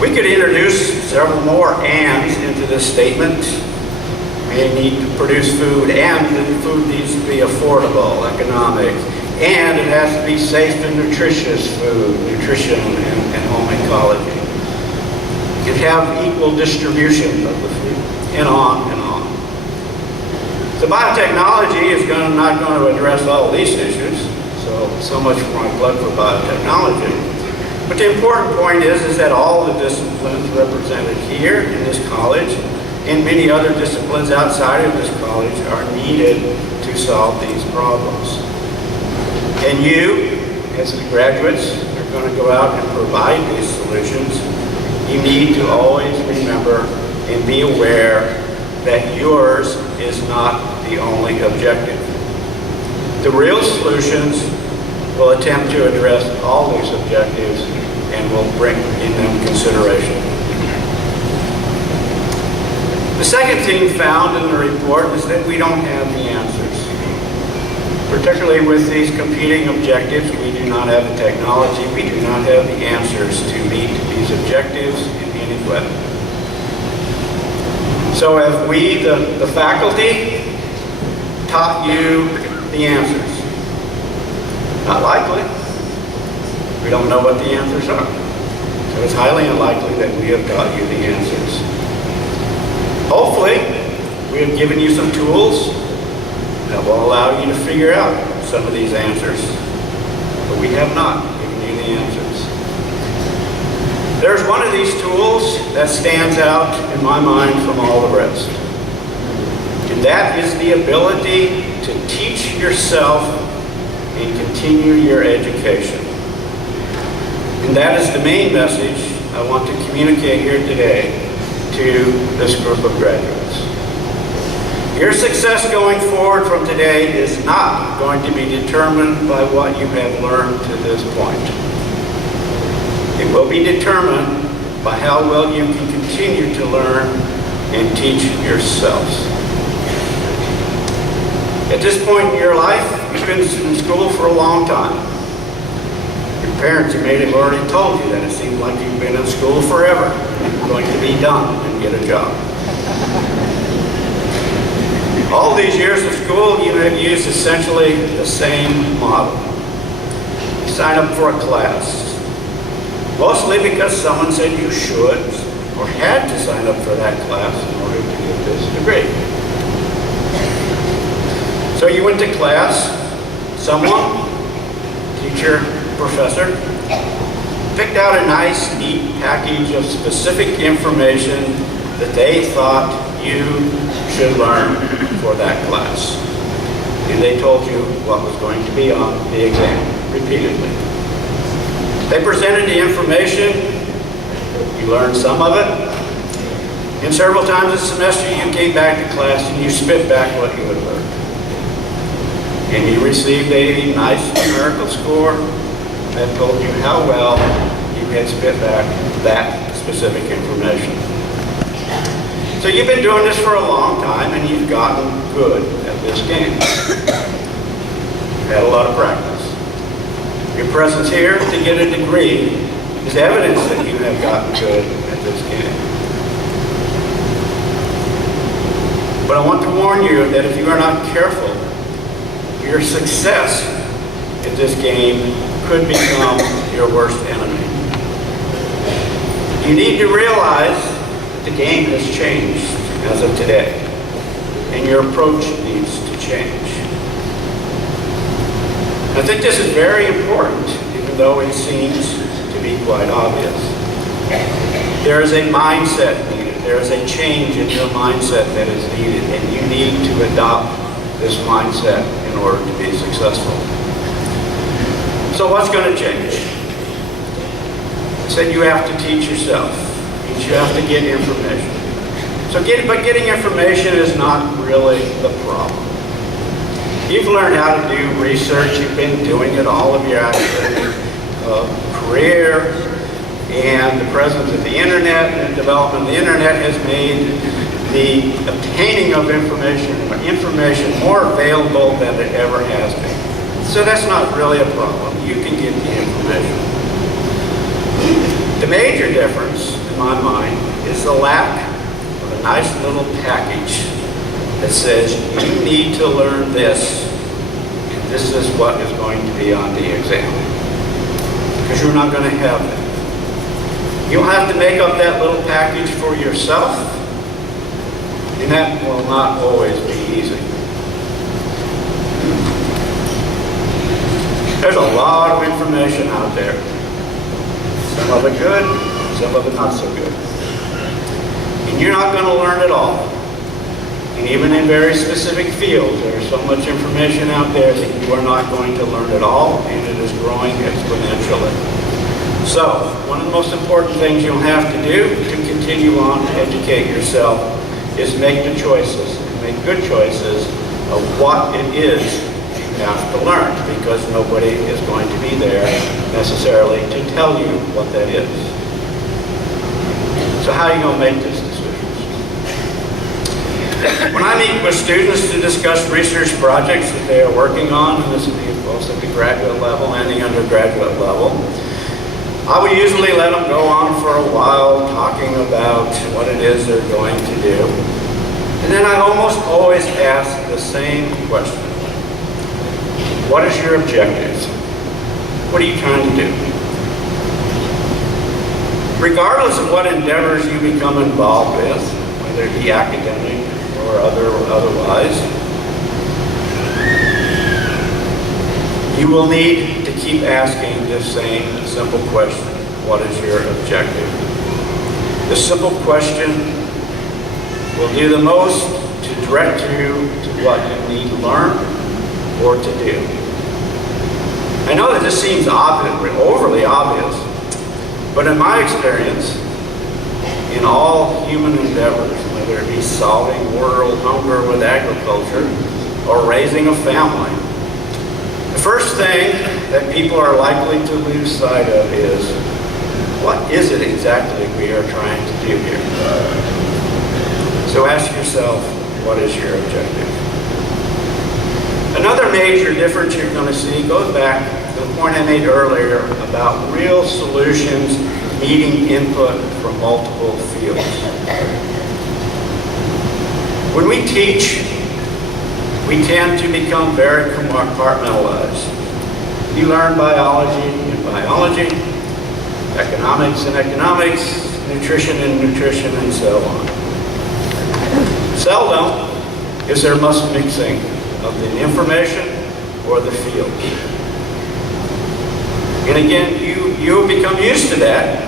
We could introduce several more ands into this statement. We need to produce food, and the food needs to be affordable, economic, and it has to be safe and nutritious food, nutrition and home ecology. It have equal distribution of the food, and on and on. So biotechnology is not going to address all these issues, so much for my plug for biotechnology. But the important point is that all the disciplines represented here in this college and many other disciplines outside of this college are needed to solve these problems. And you, as the graduates, are going to go out and provide these solutions. You need to always remember and be aware that yours is not the only objective. The real solutions will attempt to address all these objectives and will bring in them consideration. The second thing found in the report is that we don't have the answers. Particularly with these competing objectives, we do not have the technology, we do not have the answers to meet these objectives in any way. So have we, the faculty, taught you the answers? Not likely. We don't know what the answers are. So it's highly unlikely that we have taught you the answers. Hopefully, we have given you some tools that will allow you to figure out some of these answers. But we have not given you the answers. There's one of these tools that stands out in my mind from all the rest. And that is the ability to teach yourself and continue your education. And that is the main message I want to communicate here today to this group of graduates. Your success going forward from today is not going to be determined by what you have learned to this point. It will be determined by how well you can continue to learn and teach yourselves. At this point in your life, you've been in school for a long time. Your parents may have already told you that it seems like you've been in school forever. You're going to be done and get a job. All these years of school, you have used essentially the same model. You sign up for a class, mostly because someone said you should or had to sign up for that class in order to get this degree. So you went to class, someone, teacher, professor, picked out a nice, neat package of specific information that they thought you should learn for that class. And they told you what was going to be on the exam, repeatedly. They presented the information, you learned some of it, and several times this semester you came back to class and you spit back what you had learned. And you received a nice numerical score that told you how well you had spit back that specific information. So you've been doing this for a long time and you've gotten good at this game. You've had a lot of practice. Your presence here to get a degree is evidence that you have gotten good at this game. But I want to warn you that if you are not careful, your success in this game could become your worst enemy. You need to realize that the game has changed as of today, and your approach needs to change. I think this is very important, even though it seems to be quite obvious. There is a mindset needed. There is a change in your mindset that is needed, and you need to adopt this mindset in order to be successful. So what's going to change? I said you have to teach yourself. You have to get information. But getting information is not really the problem. You've learned how to do research. You've been doing it all of your academic career, and the presence of the internet and development of the internet has made the obtaining of information more available than it ever has been. So that's not really a problem. You can get the information. the major difference, in my mind, is the lack of a nice little package that says you need to learn this, and this is what is going to be on the exam. Because you're not going to have that. You'll have to make up that little package for yourself, and that will not always be easy. There's a lot of information out there. Some of it good, some of it not so good. And you're not going to learn it all. And even in very specific fields, there's so much information out there that you are not going to learn it all, and it is growing exponentially. So, one of the most important things you'll have to do to continue on to educate yourself is make the choices, make good choices of what it is you have to learn, because nobody is going to be there necessarily to tell you what that is. So how are you going to make this decision? When I meet with students to discuss research projects that they are working on, and this would be both at the graduate level and the undergraduate level, I would usually let them go on for a while talking about what it is they're going to do. And then I almost always ask the same question. What is your objective? What are you trying to do? Regardless of what endeavors you become involved with, whether it be academic or otherwise, you will need to keep asking this same simple question. What is your objective? The simple question will do the most to direct you to what you need to learn or to do. I know that this seems obvious, overly obvious, but in my experience, in all human endeavors, whether it be solving world hunger with agriculture or raising a family, the first thing that people are likely to lose sight of is, what is it exactly we are trying to do here? So ask yourself, what is your objective? Another major difference you're going to see goes back to the point I made earlier about real solutions needing input from multiple fields. When we teach, we tend to become very compartmentalized. You learn biology in biology, economics in economics, nutrition in nutrition, and so on. Seldom is there much mixing of the information or the field. And again, you have become used to that.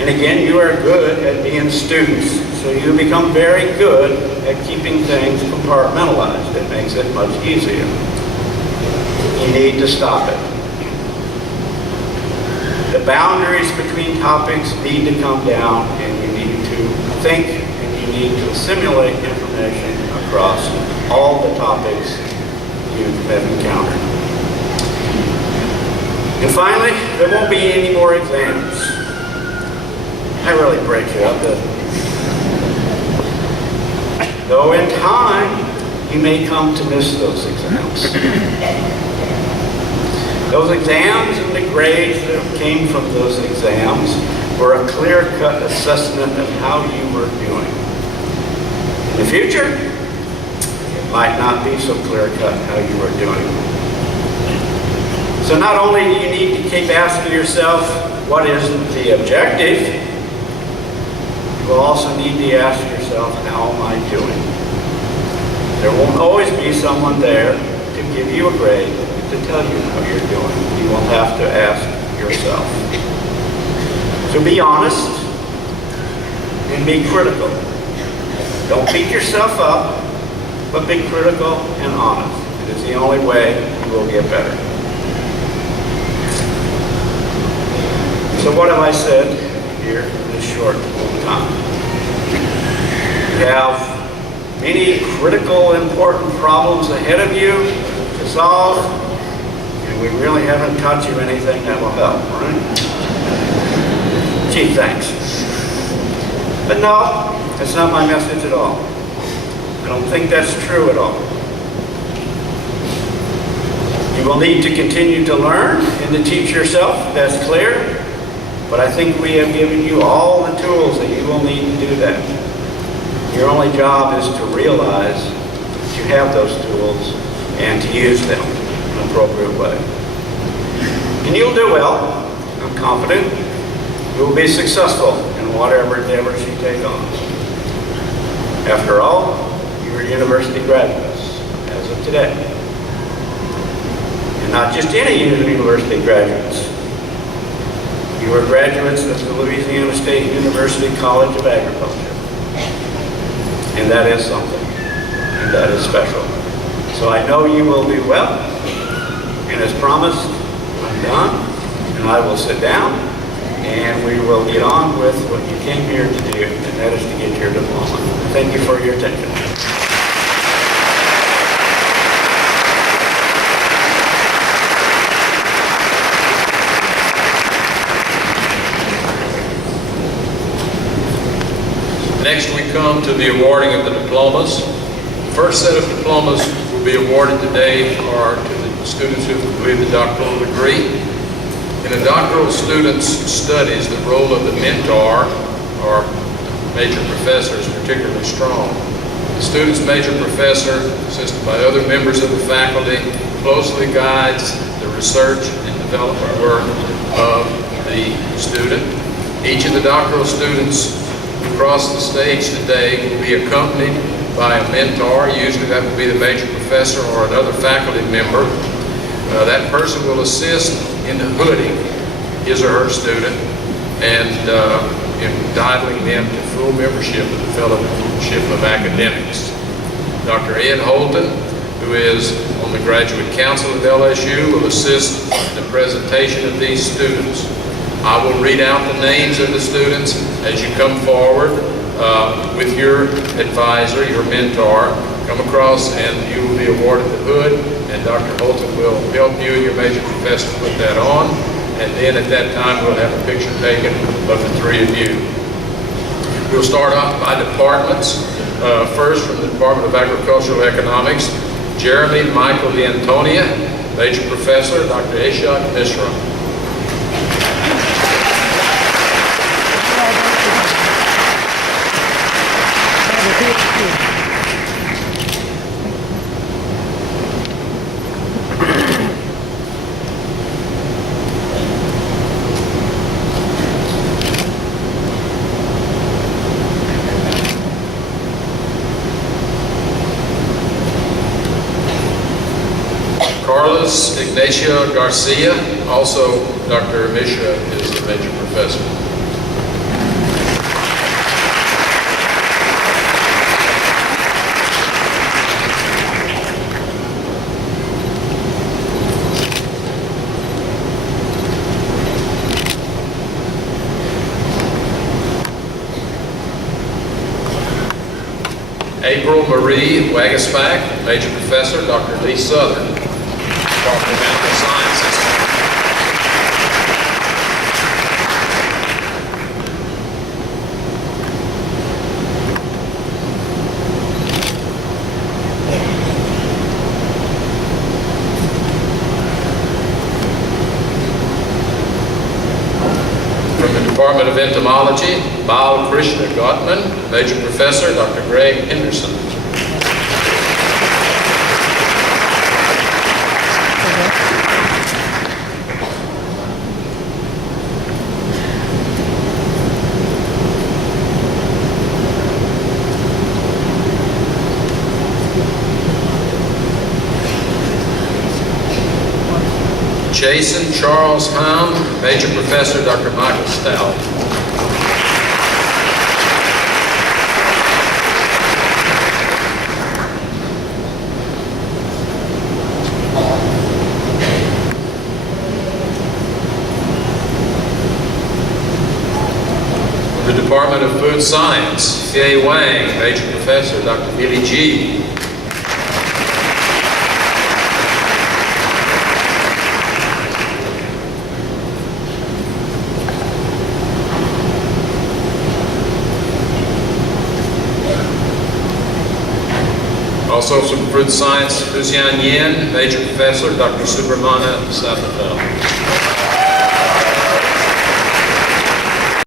And again, you are good at being students. So you become very good at keeping things compartmentalized. It makes it much easier. You need to stop it. The boundaries between topics need to come down, and you need to think and you need to assimilate information across all the topics you have encountered. And finally, there won't be any more exams. That really breaks you up, doesn't it? Though in time, you may come to miss those exams. Those exams and the grades that came from those exams were a clear-cut assessment of how you were doing. In the future, it might not be so clear-cut how you were doing. So not only do you need to keep asking yourself, what is the objective? You will also need to ask yourself, how am I doing? There won't always be someone there to give you a grade, to tell you how you're doing. You will have to ask yourself. So be honest and be critical. Don't beat yourself up, but be critical and honest. It is the only way you will get better. So what have I said here in this short time? You have many critical, important problems ahead of you to solve, and we really haven't taught you anything that will help, right? Gee, thanks. But no, that's not my message at all. I don't think that's true at all. You will need to continue to learn and to teach yourself, that's clear. But I think we have given you all the tools that you will need to do that. Your only job is to realize that you have those tools and to use them in an appropriate way. And you'll do well. I'm confident you will be successful in whatever endeavors you take on. After all, you are university graduates as of today. And not just any university graduates. You are graduates of the Louisiana State University College of Agriculture. And that is something. And that is special. So I know you will do well. And as promised, I'm done. And I will sit down. And we will get on with what you came here to do. And that is to get your diploma. Thank you for your attention. Next, we come to the awarding of the diplomas. The first set of diplomas will be awarded today are to the students who have completed the doctoral degree. In a doctoral student's studies, the role of the mentor or major professor is particularly strong. The student's major professor, assisted by other members of the faculty, closely guides the research and development work of the student. Each of the doctoral students across the stage today will be accompanied by a mentor. Usually that will be the major professor or another faculty member. That person will assist in hooding his or her student and entitling them to full membership of the Fellowship of Academics. Dr. Ed Holton, who is on the Graduate Council at LSU, will assist in the presentation of these students. I will read out the names of the students as you come forward with your advisor, your mentor. Come across and you will be awarded the hood, and Dr. Holton will help you and your major professor put that on. And then at that time we'll have a picture taken of the three of you. We'll start off by departments. First, from the Department of Agricultural Economics, Jeremy Michael D'Antonia, major professor, Dr. Ashok Mishra. Carlos Ignacio Garcia, also Dr. Mishra is a major professor. April Marie Wagaspak, major professor, Dr. Lee Southern, Department of Animal Sciences. From the Department of Entomology, Bal Krishna Gottman, major professor, Dr. Greg Henderson. Jason Charles Hum, major professor, Dr. Michael Stout. From the Department of Food Science, Fei Wang, major professor, Dr. Billy G. Also from Food Science, Lucian Yin, major professor, Dr. Subramana Sapafel.